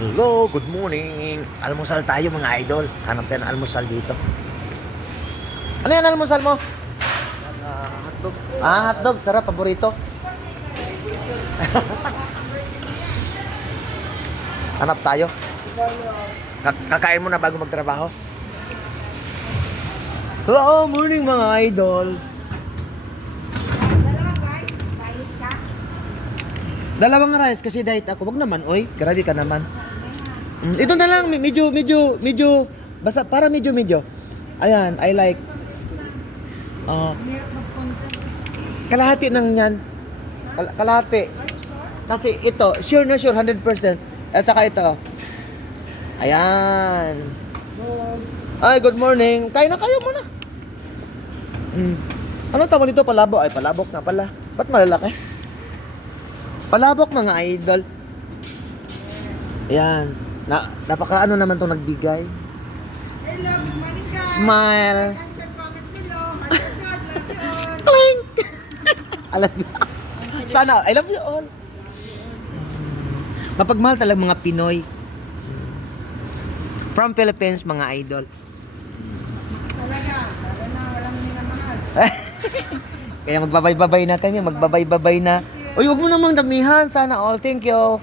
Hello, good morning. Almusal tayo mga idol. Hanap tayo ng almusal dito. Ano yan almusal mo? Hotdog. Hotdog. Sarap, paborito. Hanap tayo. Kakain mo na bago magtrabaho? Hello, morning mga idol. Dalawang rice kasi diet ako. Wag naman, oy. Grabe ka naman. Ito na lang, medyo, basta para medyo. Ayan, I like. Kalahati ng yan. Kalahati. Kasi ito, sure 100%. At saka ito. Ayan. Ay, good morning. Kain na kayo muna. Ano tawag nito? Palabok. Ay, palabok na pala. Ba't malalaki? Palabok mga idol. Ayan. Napaka ano naman itong nagbigay. Hello, good morning guys. Smile. Answer comment below. Heart to God, love you all. Clink! Alam niyo. Sana, I love you all. Mapagmahal talaga mga Pinoy. From Philippines, mga idol. Talaga, lalo na walang minamahal. Kaya magbabay-babay na kanya, magbabay-babay na. Uy, wag mo namang damihan. Sana all. Thank you.